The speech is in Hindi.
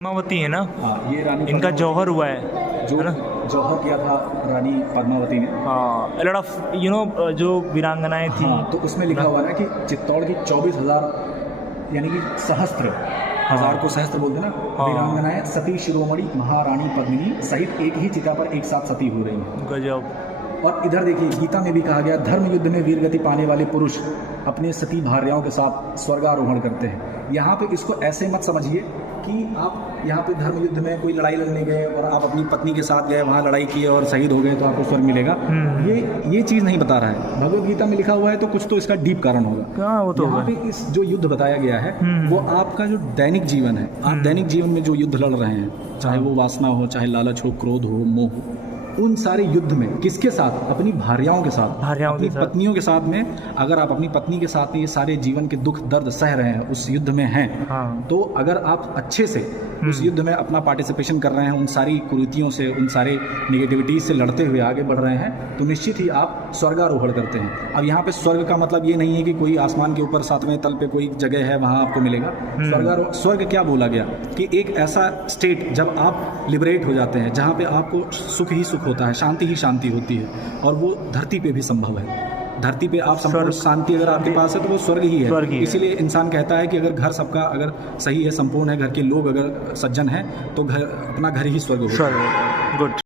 पद्मावती है ना, हाँ, ये रानी इनका पद्मावती जौहर हुआ है जो ना। जौहर किया था रानी पद्मावती ने। हाँ, लॉट ऑफ जो वीरांगनाएं थी। हाँ, तो उसमें लिखा हुआ है ना कि चित्तौड़ की 24,000 यानी कि सहस्त्र, हजार को सहस्त्र बोलते हैं ना, हाँ। वीरांगनाएं सती शिरोमणि महारानी पद्मिनी सहित एक ही चिता पर एक साथ सती हो रही हैं। गजब। और इधर देखिए, गीता में भी कहा गया, धर्म युद्ध में वीरगति पाने वाले पुरुष अपने सती भार्याओं के साथ स्वर्गारोहण करते हैं। यहाँ पे इसको ऐसे मत समझिए कि आप यहाँ पे धर्म युद्ध में कोई लड़ाई लड़ने गए और आप अपनी पत्नी के साथ गए, वहाँ लड़ाई की और शहीद हो गए तो आपको स्वर्ग मिलेगा। ये चीज़ नहीं बता रहा है। भगवद गीता में लिखा हुआ है तो कुछ तो इसका डीप कारण होगा। हाँ, वो तो यहाँ होगा। पे इस जो युद्ध बताया गया है वो आपका जो दैनिक जीवन है, आप दैनिक जीवन में जो युद्ध लड़ रहे हैं, चाहे वो वासना हो, चाहे लालच हो, क्रोध हो, मोह हो, उन सारे युद्ध में किसके साथ? अपनी भार्याओं के साथ, अपनी पत्नियों के साथ में। अगर आप अपनी पत्नी के साथ में ये सारे जीवन के दुख दर्द सह रहे हैं, उस युद्ध में हैं, हाँ। तो अगर आप अच्छे से उस युद्ध में अपना पार्टिसिपेशन कर रहे हैं, उन सारी कुरीतियों से, उन सारे नेगेटिविटीज से लड़ते हुए आगे बढ़ रहे हैं, तो निश्चित ही आप स्वर्गारोहण करते हैं। अब यहाँ पे स्वर्ग का मतलब ये नहीं है कि कोई आसमान के ऊपर 7वें तल पे कोई जगह है वहाँ आपको मिलेगा। स्वर्ग क्या बोला गया कि एक ऐसा स्टेट जब आप लिबरेट हो जाते हैं, जहाँ पे आपको सुख ही सुख होता है, शांति ही शांति होती है, और वो धरती पे भी संभव है। धरती पे आप संपूर्ण शांति अगर आपके पास है तो वो स्वर्ग ही है। इसीलिए इंसान कहता है कि अगर घर सबका अगर सही है, संपूर्ण है, घर के लोग अगर सज्जन हैं, तो घर अपना घर ही स्वर्ग होगा। गुड।